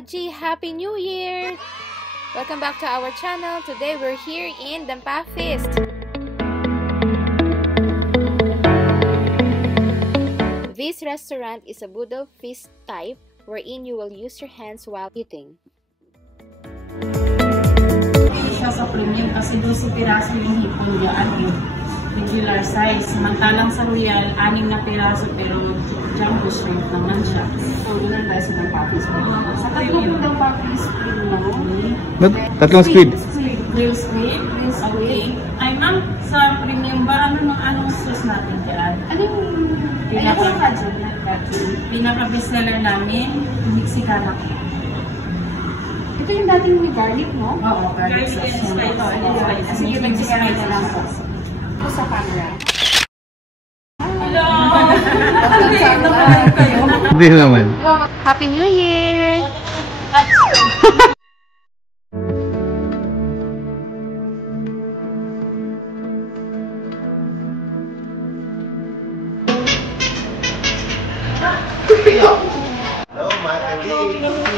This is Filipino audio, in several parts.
Kaji, Happy New Year! Welcome back to our channel. Today we're here in Dampa Feast. This restaurant is a Budo feast type wherein you will use your hands while eating. Siya sa premium kasi 12 piraso yung hipon dyan yung regular size. Samantalang sa Royal, 6 na piraso pero jumbo shrimp naman siya. So, doon lang tayo sa Dampa Feast. Sa tatlong Dampa Feast premium. Tatlong squid? Grilled squid. Okay. Ay ma'am, sa premium ba, anong sauce natin dyan? Anong pinaka-bestseller namin? Mexicana. Ito yung dating may garlic, no? Oo, garlic sauce. Kasi yung Mexicana na lang sauce. Ito sa camera. Hello! Hindi naman. Happy New Year!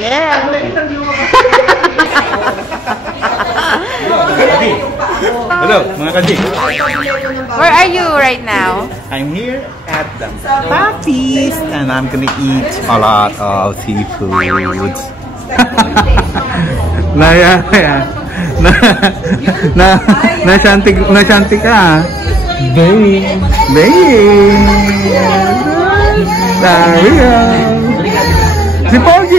Yeah. Hello, mga Kaji. Where are you right now? I'm here at the Dampa Feast and I'm gonna eat a lot of seafoods. Nashanti ka. Babe. There we go. Si Pogi.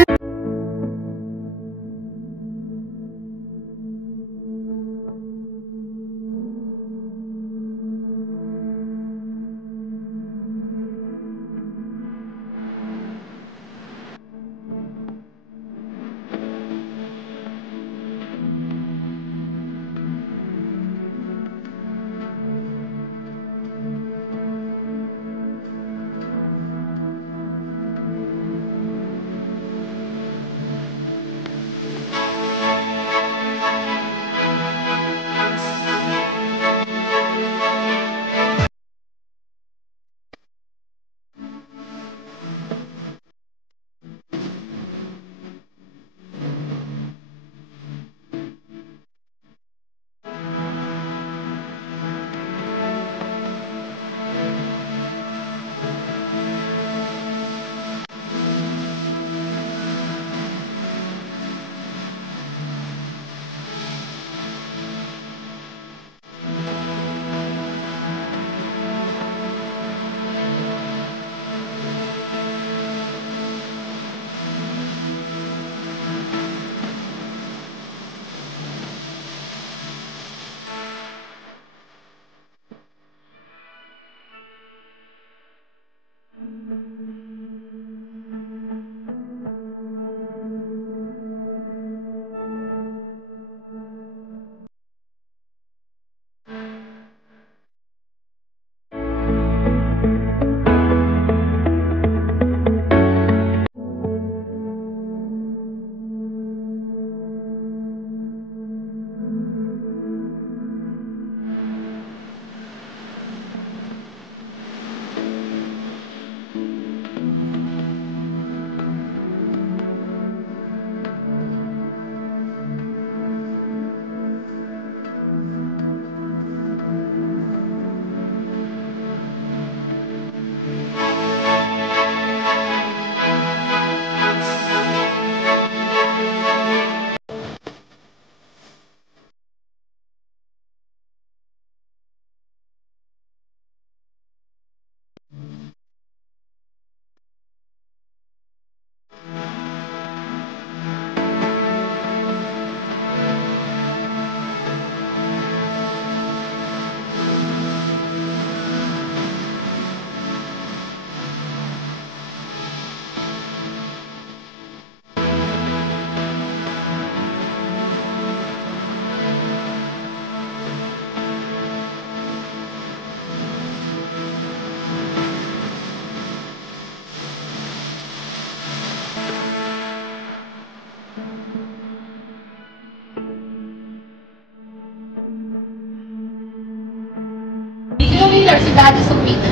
Si Daddy sa Twitter.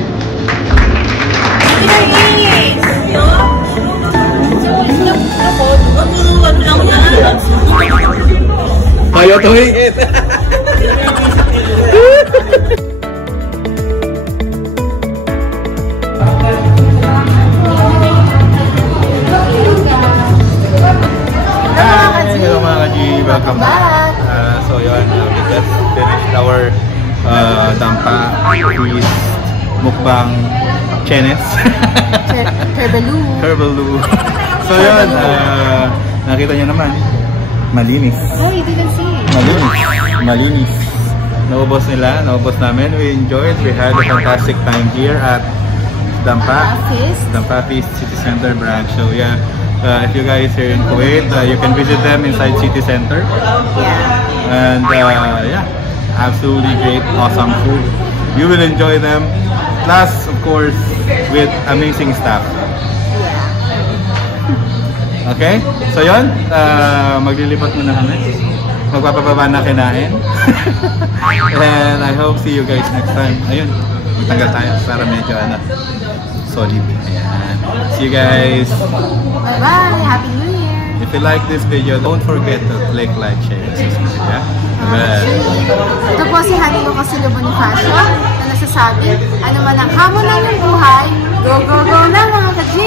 Yes! Feast Mukbang Chenes. Herbaloo. So yun, nakita nyo naman, malinis. Oh, you didn't see it. Malinis. Naubos namin. We enjoyed. We had a fantastic time here at Dampa Feast City Center branch. So yeah, if you guys are in Kuwait, you can visit them inside City Center. Yeah. And yeah, absolutely great, awesome food. You will enjoy them. Plus, of course, with amazing staff. Yeah. Okay? So yun, maglilipat muna kami. Magpapababa na kinain. And I hope see you guys next time. Ayun, magtanggal tayo para medyo solid. Ayan. See you guys. Bye-bye. Happy New Year. If you like this video, don't forget to click like, share, and subscribe. Yeah? Bye. Ito po si Hanilo Casilo Bonifacio na nagsasabi, ano man ang hamon ng buhay, go, go, go na mga ka-G!